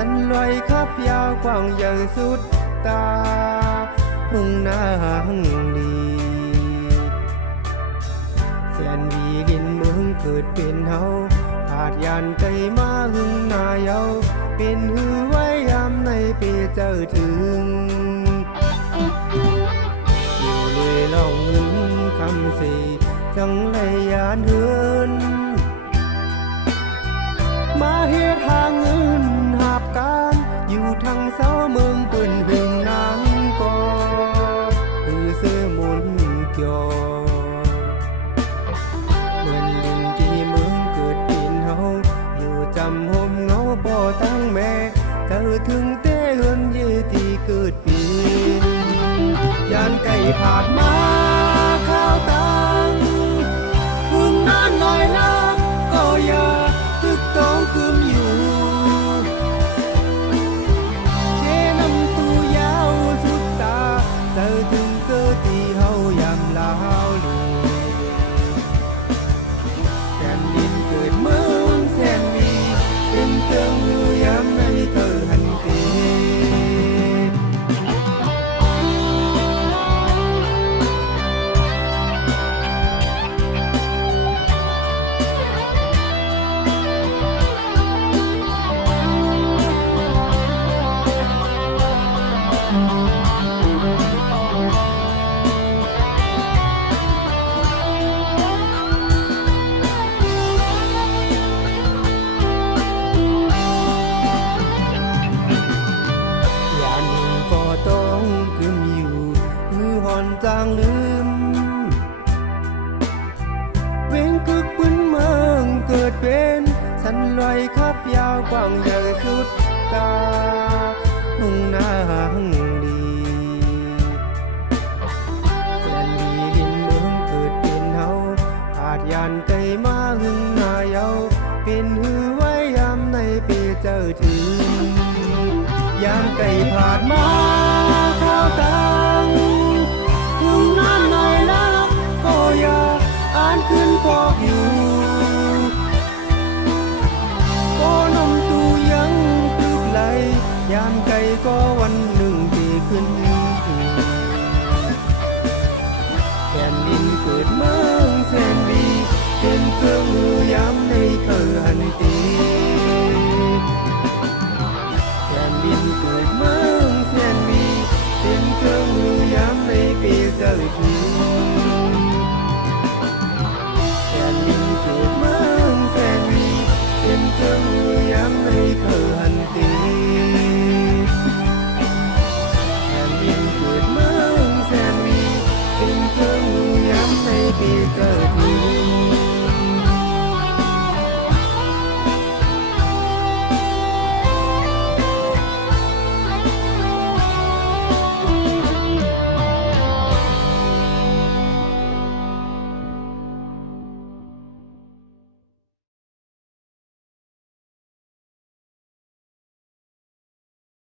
สันลอยขับยาวกว้างใหญ่สุดตาทุ่งนาหังดีแสนวีดินเมืองเกิดเป็นเฮาขาดยานใจมาหึงนาเยาเป็นหือไว้ยามในปีเจ้าถึงอยู่เลยลองเงินคำสีจังเลยยานเฮือนมาเฮ็ดหาเงินหาบการอยู่ทางเสาเมืองปืนหึงนานก็คือเสื้อมุนเกี่ยวเหมือนดินที่เมืองเกิดเป็นเฮาอยู่จำห่มเงาป่อตั้งแม่เธอถึงเต้เฮือนเยที่เกิดเป็นยานไก่ผ่านมาข้าวตังหึงนานลอยลับก็อย่าตึกต้องคืมอยู่เทน้ำตูยาวสุดตาเธอถึงเจอที่เฮายามลาวลีแผ่นดินเกิดเมืองแสนมีเป็นเติงอยู่ยามในเธอหันเตจางลืมเวงคึกปืนเมืองเกิดเป็นสันลอยขับยาวกว้างใหญ่สุดตาทุ่งนาหังดีแสนวีดินเมืองเกิดเป็นเฮาขาดยานใจมาหึงนาเยาเป็นหือไว้ยามในปีเจ้าถึงยามไก่ผ่านมาข้าวตังหึงนานลอยลับก็อย่าอ่านขึ้นพอกอยู่